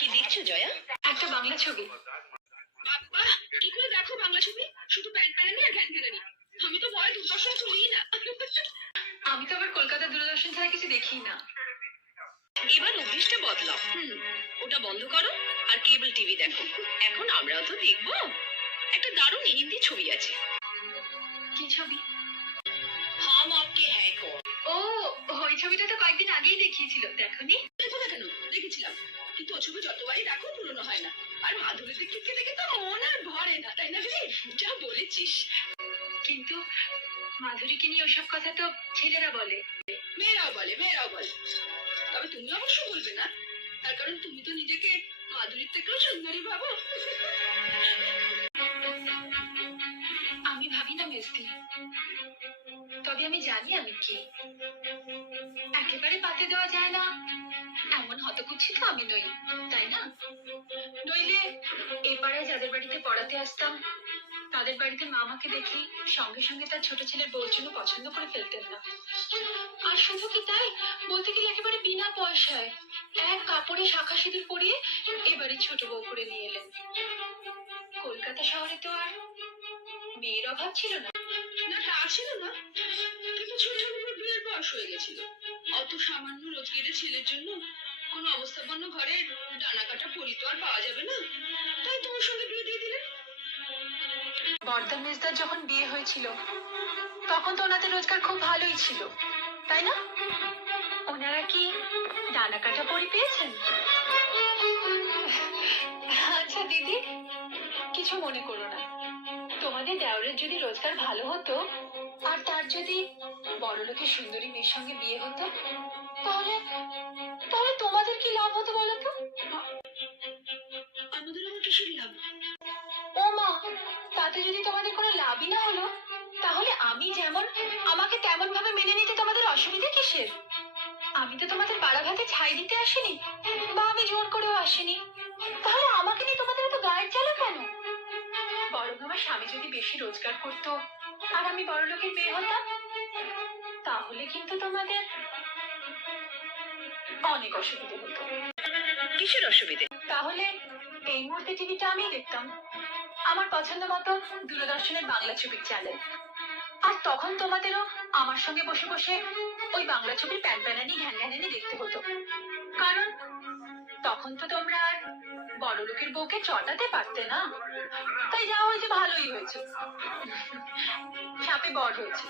কি দেখছো জয়া? একটা বাংলা ছবি। বাবা, কি করে দেখো বাংলা ছবি? শুধু প্যান প্যানানি আর ঘ্যান ঘ্যানানি। আমি তো ভয় দূরদর্শন খুলিই না। আমি তো আবার কলকাতা দূরদর্শন ছাড়া কিছু দেখি না। এবার অভ্যেসটা বদলাও। ওটা বন্ধ করো আর কেবল টিভি দেখো। এখন আমরাও তো দেখবো। একটা দারুণ হিন্দি ছবি আছে। কি ছবি? হাম আপকে হ্যায় কৌন। ও, ওই ছবিটা তো কয়েকদিন আগেই দেখিয়েছিল, দেখোনি? দেখো না কেন? দেখেছিলাম, কিন্তু ও ছবি যতবারই দেখো পুরনো হয় না। আর মাধুরী দীক্ষিতকে দেখে তো মন আর ভরে না, তাই না দিদি? যা বলেছিস। কিন্তু মাধুরীকে নিয়ে ওসব কথা তো ছেলেরা বলে। মেয়েরাও বলে, মেয়েরাও বলে। তবে তুমি অবশ্য বলবে না, তার কারণ তুমি তো নিজেকে মাধুরীর থেকেও সুন্দরী ভাবো। আমি ভাবি না মেজদি, তবে আমি জানি আমি কি। একেবারে পাতে দেওয়া যায় না এমন হতকুচ্ছি তো আমি নই, তাই না? নইলে এ পাড়ায় যাদের বাড়িতে পড়াতে আসতাম তাদের বাড়িতে মা আমাকে দেখি সঙ্গে সঙ্গে তার ছোট ছেলের বউর জন্য পছন্দ করে ফেলতেন না। আর শুধু কি তাই, বলতে গেলে একেবারে বিনা পয়সায় এক কাপড়ে শাখা সিঁদুর পরিয়ে এবারে ছোট বউ করে নিয়ে এলেন। কলকাতা শহরে তো আর মেয়ের অভাব ছিল না। না, তা ছিল না, কিন্তু ছোট বিয়ের বয়স হয়ে গেছিল। অত সামান্য রোজগারের ছেলের জন্য কোন অবস্থাপন্ন ঘরে ডানা কাটা পরি তো আর পাওয়া যাবে না, তাই তোমার সঙ্গে বিয়ে দিয়ে দিলেন। বর্দা মেজদার যখন বিয়ে হয়েছিল তখন তো ওনাদের রোজগার খুব ভালোই ছিল, তাই না? ওনারা কি ডানা কাটা পরি পেয়েছেন? আচ্ছা দিদি, কিছু মনে করো না। তোমাদের দেওরের যদি রোজগার ভালো হতো আর তার যদি বড়লোকের সুন্দরী মেয়ের সঙ্গে বিয়ে হতো, তাহলে তাহলে তোমাদের কি লাভ হতো বলো তো? আমাদের আমার কিসের লাভ? ও মা, তাতে যদি তোমাদের কোনো লাভই না হলো, তাহলে আমি যেমন আমাকে তেমন ভাবে মেনে নিতে তোমাদের অসুবিধা কিসের? আমি তো তোমাদের পাড়া ভাতে ছাই দিতে আসিনি, বা আমি জোর করেও আসিনি। তাহলে আমাকে নিয়ে তোমাদের এত গায়ের জ্বালা কেন? বরং আমার স্বামী যদি বেশি রোজগার করতো আর আমি বড় লোকের মেয়ে হতাম, তাহলে কিন্তু তোমাদের অনেক অসুবিধে হতো। কিসের অসুবিধে? তাহলে এই মুহূর্তে টিভিটা আমি দেখতাম আমার পছন্দ মতো দূরদর্শনের বাংলা ছবির চ্যানেল, আর তখন তোমাদেরও আমার সঙ্গে বসে বসে ওই বাংলা ছবির প্যান প্যানানি ঘ্যান ঘ্যানানি দেখতে হতো। কারণ তখন তো তোমরা আর বড় লোকের বউকে চটাতে পারতে না। তাই যা হয়েছে ভালোই হয়েছে, সাপে বড় হয়েছে।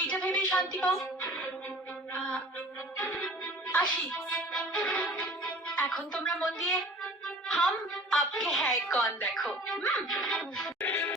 এইটা ভেবেই শান্তি পাও। আসি, এখন তোমরা মন দিয়ে হাম আপকে হ্যায় কন দেখো।